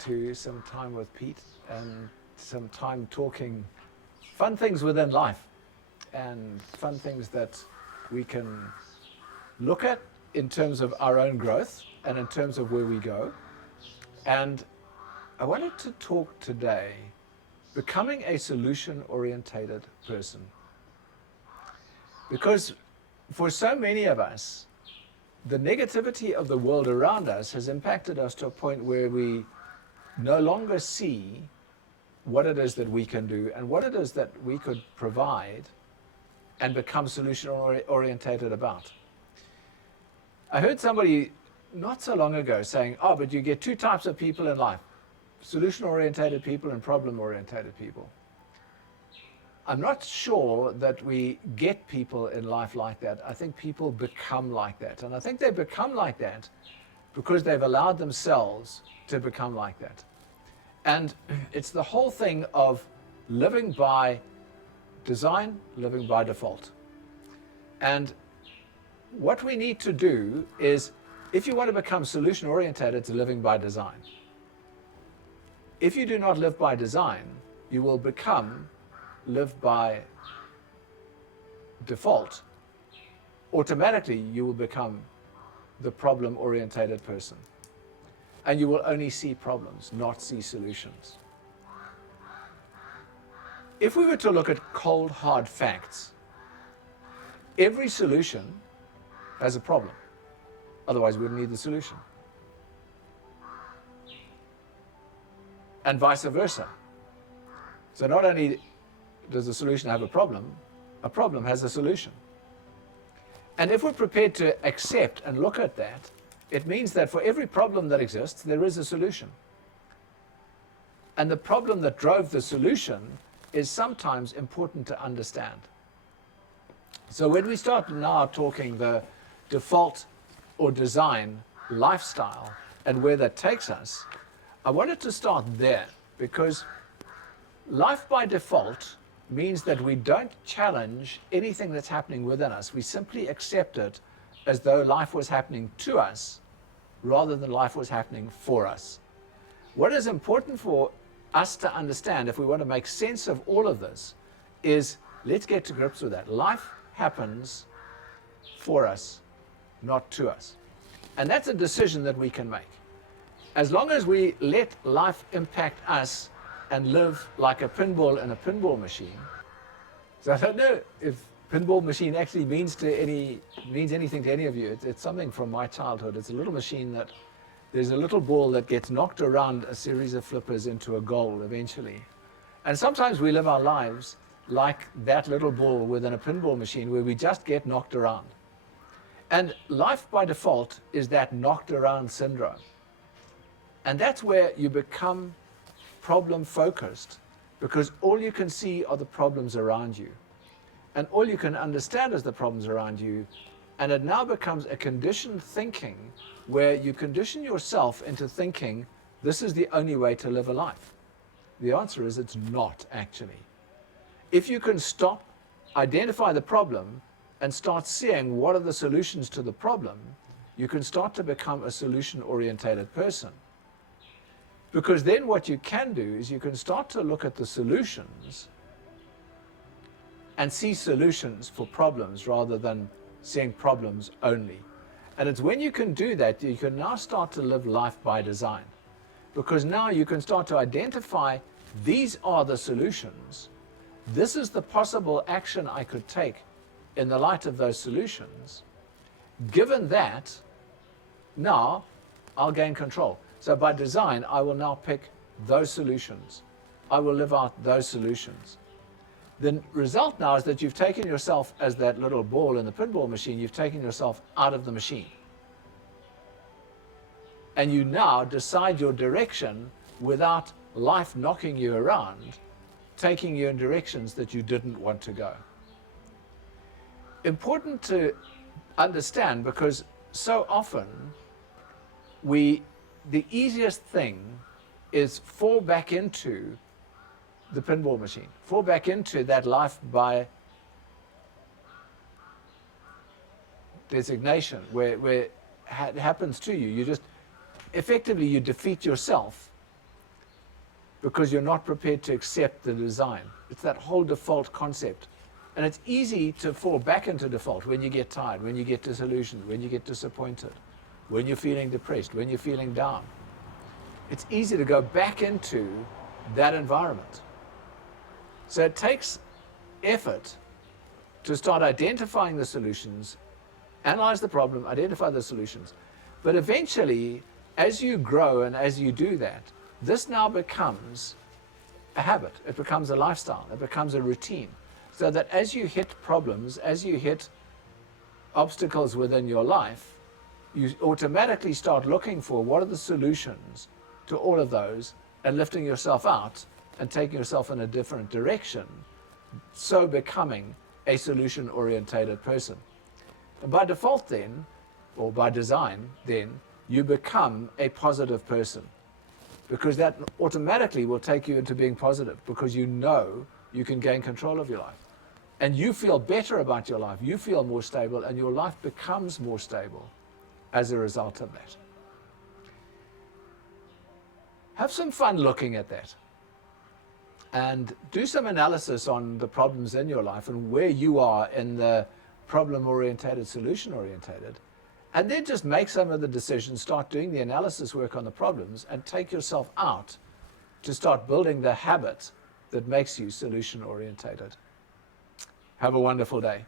to some time with Pete and some time talking fun things within life and fun things that we can look at in terms of our own growth and in terms of where we go. And I wanted to talk today becoming a solution-orientated person. Because for so many of us, the negativity of the world around us has impacted us to a point where we no longer see what it is that we can do and what it is that we could provide and become solution-orientated about. I heard somebody not so long ago saying, oh, but you get two types of people in life, solution-orientated people and problem-orientated people. I'm not sure that we get people in life like that. I think people become like that. And I think they become like that because they've allowed themselves to become like that. And it's the whole thing of living by design, living by default. And what we need to do is, if you want to become solution-oriented, it's living by design. If you do not live by design, you will live by default. Automatically, you will become the problem-oriented person. And you will only see problems, not see solutions. If we were to look at cold, hard facts, every solution has a problem. Otherwise, we wouldn't need the solution. And vice versa. So not only does the solution have a problem has a solution. And if we're prepared to accept and look at that, it means that for every problem that exists, there is a solution. And the problem that drove the solution is sometimes important to understand. So when we start now talking the default or design lifestyle and where that takes us, I wanted to start there because life by default means that we don't challenge anything that's happening within us. We simply accept it as though life was happening to us rather than life was happening for us. What is important for us to understand if we want to make sense of all of this is, let's get to grips with that. Life happens for us, not to us. And that's a decision that we can make. As long as we let life impact us and live like a pinball in a pinball machine. So I don't know if pinball machine actually means anything to any of you. It's something from my childhood. It's a little machine that there's a little ball that gets knocked around a series of flippers into a goal eventually. And sometimes we live our lives like that little ball within a pinball machine where we just get knocked around. And life by default is that knocked around syndrome. And that's where you become problem focused because all you can see are the problems around you. And all you can understand is the problems around you. And it now becomes a conditioned thinking where you condition yourself into thinking this is the only way to live a life. The answer is it's not actually. If you can stop, identify the problem, and start seeing what are the solutions to the problem, you can start to become a solution-oriented person. Because then what you can do is you can start to look at the solutions and see solutions for problems rather than seeing problems only. And it's when you can do that, you can now start to live life by design. Because now you can start to identify, these are the solutions. This is the possible action I could take in the light of those solutions. Given that, now I'll gain control. So by design, I will now pick those solutions. I will live out those solutions. The result now is that you've taken yourself as that little ball in the pinball machine, you've taken yourself out of the machine. And you now decide your direction without life knocking you around, taking you in directions that you didn't want to go. Important to understand because so often the easiest thing is fall back into the pinball machine, fall back into that life by designation where it happens to you. You just, effectively you defeat yourself because you're not prepared to accept the design. It's that whole default concept. And it's easy to fall back into default when you get tired, when you get disillusioned, when you get disappointed, when you're feeling depressed, when you're feeling down. It's easy to go back into that environment. So it takes effort to start identifying the solutions, analyze the problem, identify the solutions. But eventually, as you grow and as you do that, this now becomes a habit. It becomes a lifestyle. It becomes a routine. So that as you hit problems, as you hit obstacles within your life, you automatically start looking for what are the solutions to all of those and lifting yourself out and taking yourself in a different direction, so becoming a solution-orientated person. And by default then, or by design then, you become a positive person, because that automatically will take you into being positive, because you know you can gain control of your life. And you feel better about your life, you feel more stable, and your life becomes more stable as a result of that. Have some fun looking at that. And do some analysis on the problems in your life and where you are in the problem-orientated, solution-orientated. And then just make some of the decisions, start doing the analysis work on the problems, and take yourself out to start building the habit that makes you solution-orientated. Have a wonderful day.